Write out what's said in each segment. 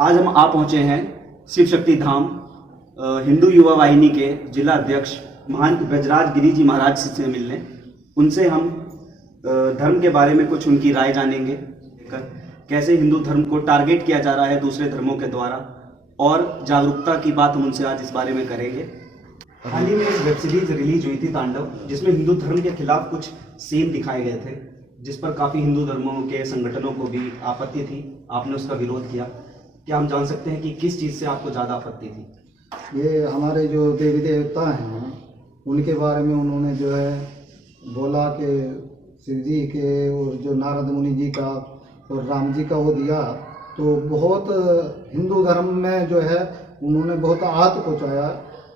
आज हम आ पहुंचे हैं शिव शक्ति धाम हिंदू युवा वाहिनी के जिला अध्यक्ष महंत ब्रजराज गिरी जी महाराज से मिलने। उनसे हम धर्म के बारे में कुछ उनकी राय जानेंगे, कैसे हिंदू धर्म को टारगेट किया जा रहा है दूसरे धर्मों के द्वारा, और जागरूकता की बात हम उनसे आज इस बारे में करेंगे। हाल ही में एक वेब सीरीज रिलीज हुई थी तांडव, जिसमें हिंदू धर्म के खिलाफ कुछ सीन दिखाए गए थे, जिस पर काफ़ी हिंदू धर्मों के संगठनों को भी आपत्ति थी। आपने उसका विरोध किया। क्या हम जान सकते हैं कि किस चीज़ से आपको ज़्यादा आपत्ति थी? ये हमारे जो देवी देवता हैं उनके बारे में उन्होंने जो है बोला कि शिव जी के और जो नारद मुनि जी का और राम जी का वो दिया, तो बहुत हिंदू धर्म में जो है उन्होंने बहुत आहत पहुँचाया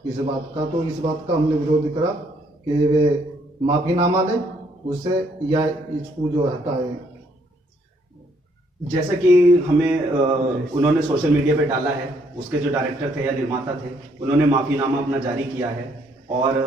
इस बात का। तो इस बात का हमने विरोध करा कि वे माफ़ीनामा दें उससे, या इसको जो हटाए। जैसा कि हमें उन्होंने सोशल मीडिया पे डाला है, उसके जो डायरेक्टर थे या निर्माता थे, उन्होंने माफ़ीनामा अपना जारी किया है और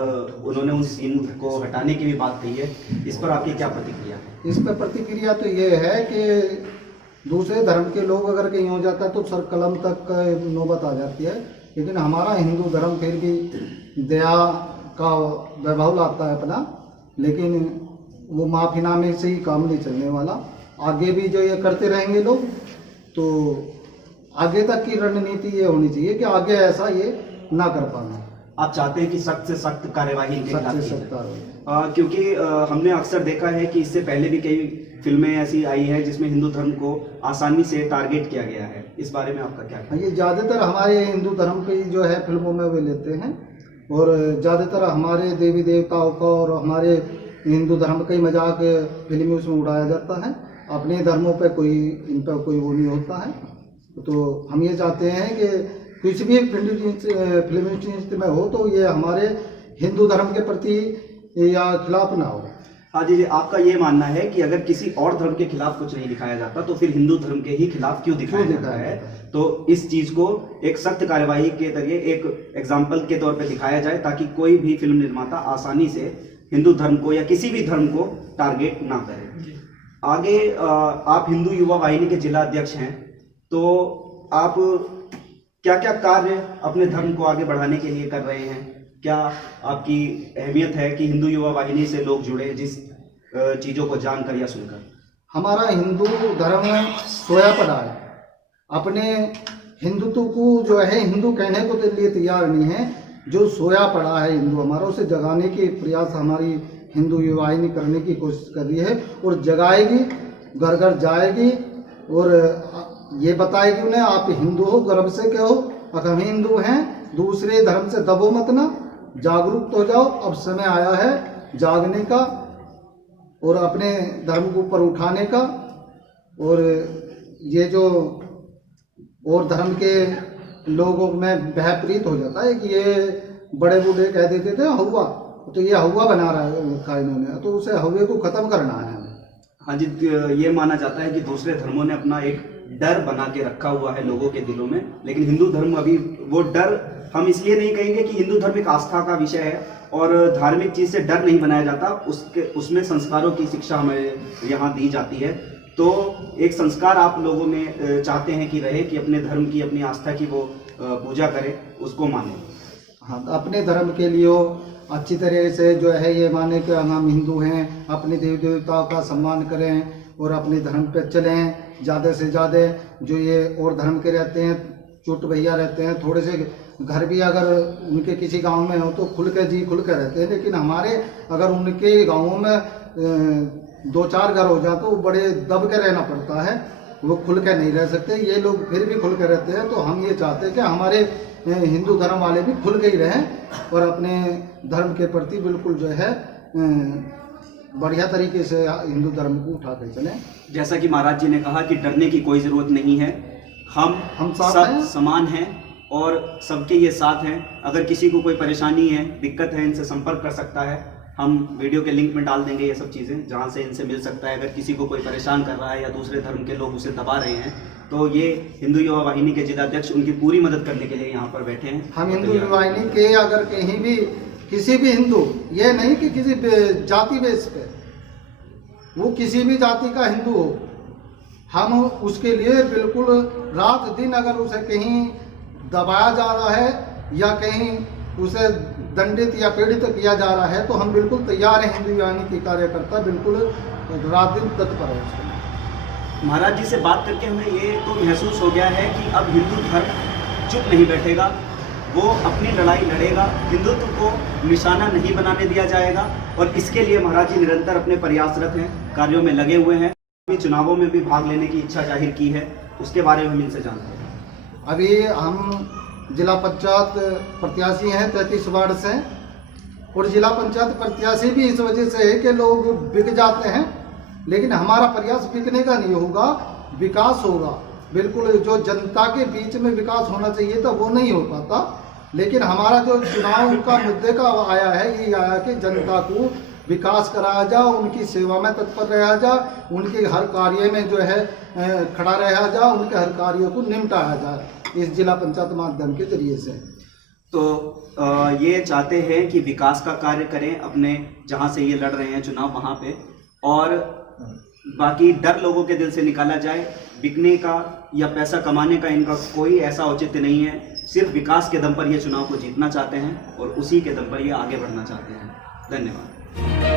उन्होंने उस सीन को हटाने की भी बात कही है। इस पर आपकी क्या प्रतिक्रिया है? इस पर प्रतिक्रिया तो ये है कि दूसरे धर्म के लोग अगर कहीं हो जाता है तो सर कलम तक नौबत आ जाती है, लेकिन हमारा हिंदू धर्म फिर भी दया का वैभव लाता है अपना, लेकिन वो माफ़ीनामे से ही काम नहीं चलने वाला। आगे भी जो ये करते रहेंगे लोग, तो आगे तक की रणनीति ये होनी चाहिए कि आगे ऐसा ये ना कर पाना। आप चाहते हैं कि सख्त से सख्त कार्यवाही इनके खिलाफ की जाए? सख्त, क्योंकि हमने अक्सर देखा है कि इससे पहले भी कई फिल्में ऐसी आई हैं जिसमें हिंदू धर्म को आसानी से टारगेट किया गया है। इस बारे में आपका क्या कहना है? ये ज़्यादातर हमारे हिंदू धर्म की जो है फिल्मों में वे लेते हैं, और ज़्यादातर हमारे देवी देवताओं का और हमारे हिंदू धर्म का ही मजाक फिल्म उसमें उड़ाया जाता है। अपने धर्मों पे कोई इन पर कोई वो नहीं होता है। तो हम ये चाहते हैं कि कुछ भी फिल्म इंडस्ट्री में हो तो ये हमारे हिंदू धर्म के प्रति या खिलाफ ना हो। हाँ जी, आपका ये मानना है कि अगर किसी और धर्म के खिलाफ कुछ नहीं दिखाया जाता तो फिर हिंदू धर्म के ही खिलाफ क्यों दिखाया जाता है? तो इस चीज को एक सख्त कार्यवाही के जरिए एक एग्जाम्पल के तौर पे दिखाया जाए, ताकि कोई भी फिल्म निर्माता आसानी से हिंदू धर्म को या किसी भी धर्म को टारगेट ना करे। आगे आप हिंदू युवा वाहिनी के जिला अध्यक्ष हैं, तो आप क्या क्या कार्य अपने धर्म को आगे बढ़ाने के लिए कर रहे हैं? क्या आपकी अहमियत है कि हिंदू युवा वाहिनी से लोग जुड़े जिस चीज़ों को जानकर या सुनकर? हमारा हिंदू धर्म सोया पड़ा है। अपने हिंदुत्व को जो है हिंदू कहने को के लिए तैयार नहीं है। जो सोया पड़ा है हिंदू हमारा, उसे जगाने के प्रयास हमारी हिंदू युवा वाहिनी करने की कोशिश कर रही है, और जगाएगी, घर घर जाएगी और ये बताएगी उन्हें आप हिंदू हो, गर्व से कहो अगर हम हिंदू हैं, दूसरे धर्म से दबो मत ना, जागरूक हो जाओ। अब समय आया है जागने का और अपने धर्म को ऊपर उठाने का। और ये जो और धर्म के लोगों में भयप्रीत हो जाता है कि ये बड़े बूढ़े कह देते थे हवा, तो ये हवा बना रखा है इन्होंने, तो उसे हवे को खत्म करना है। हाँ जी, ये माना जाता है कि दूसरे धर्मों ने अपना एक डर बना के रखा हुआ है लोगों के दिलों में, लेकिन हिंदू धर्म अभी वो डर, हम इसलिए नहीं कहेंगे कि हिंदू धर्म एक आस्था का विषय है और धार्मिक चीज से डर नहीं बनाया जाता, उसमें संस्कारों की शिक्षा हमें यहाँ दी जाती है। तो एक संस्कार आप लोगों में चाहते हैं कि रहे, कि अपने धर्म की, अपनी आस्था की वो पूजा करें, उसको माने। हाँ, अपने धर्म के लिए अच्छी तरह से जो है ये माने कि हम हिंदू हैं, अपने देवी देवताओं का सम्मान करें और अपने धर्म पे चलें। ज़्यादा से ज़्यादा जो ये और धर्म के रहते हैं, चुट भैया रहते हैं, थोड़े से घर भी अगर उनके किसी गांव में हो तो खुल के रहते हैं, लेकिन हमारे अगर उनके गाँवों में 2-4 घर हो जाए तो बड़े दब के रहना पड़ता है, वो खुल के नहीं रह सकते। ये लोग फिर भी खुल के रहते हैं। तो हम ये चाहते हैं कि हमारे हिंदू धर्म वाले भी खुल के ही रहें और अपने धर्म के प्रति बिल्कुल जो है बढ़िया तरीके से हिंदू धर्म को उठा कर चलें। जैसा कि महाराज जी ने कहा कि डरने की कोई ज़रूरत नहीं है, हम सब समान हैं और सबके ये साथ हैं। अगर किसी को कोई परेशानी है, दिक्कत है, इनसे संपर्क कर सकता है। हम वीडियो के लिंक में डाल देंगे ये सब चीज़ें, जहाँ से इनसे मिल सकता है। अगर किसी को कोई परेशान कर रहा है या दूसरे धर्म के लोग उसे दबा रहे हैं, तो ये हिंदू युवा वाहिनी के जिलाध्यक्ष उनकी पूरी मदद करने के लिए यहाँ पर बैठे हैं। हम हिंदू युवा वाहिनी के अगर कहीं भी किसी भी हिंदू, ये नहीं कि किसी जाति बेस पे, वो किसी भी जाति का हिंदू हो, हम उसके लिए बिल्कुल रात दिन अगर उसे कहीं दबाया जा रहा है या कहीं उसे दंडित या पीड़ित किया जा रहा है तो हम बिल्कुल तैयार हैं। हिंदू युवा वाहिनी के कार्यकर्ता बिल्कुल रात दिन तत्पर है उसके लिए। महाराज जी से बात करके हमें ये तो महसूस हो गया है कि अब हिंदू धर्म चुप नहीं बैठेगा, वो अपनी लड़ाई लड़ेगा, हिंदुत्व को निशाना नहीं बनाने दिया जाएगा और इसके लिए महाराज जी निरंतर अपने प्रयासरत हैं, कार्यों में लगे हुए हैं। अभी चुनावों में भी भाग लेने की इच्छा जाहिर की है, उसके बारे में हम इनसे जानते हैं। अभी हम जिला पंचायत प्रत्याशी हैं 33 वार्ड से, और जिला पंचायत प्रत्याशी भी इस वजह से है कि लोग बिक जाते हैं, लेकिन हमारा प्रयास बिकने का नहीं होगा, विकास होगा। बिल्कुल जो जनता के बीच में विकास होना चाहिए था वो नहीं हो पाता, लेकिन हमारा जो चुनाव का मुद्दे का आया है ये आया कि जनता को विकास कराया जा, उनकी सेवा में तत्पर रहा जा, उनके हर कार्य में जो है खड़ा रहा जा, उनके हर कार्यों को निपटाया जाए इस जिला पंचायत माध्यम के जरिए से। तो ये चाहते हैं कि विकास का कार्य करें अपने जहाँ से ये लड़ रहे हैं चुनाव वहाँ पे, और बाकी डर लोगों के दिल से निकाला जाए। बिकने का या पैसा कमाने का इनका कोई ऐसा औचित्य नहीं है, सिर्फ विकास के दम पर ये चुनाव को जीतना चाहते हैं और उसी के दम पर ये आगे बढ़ना चाहते हैं। धन्यवाद।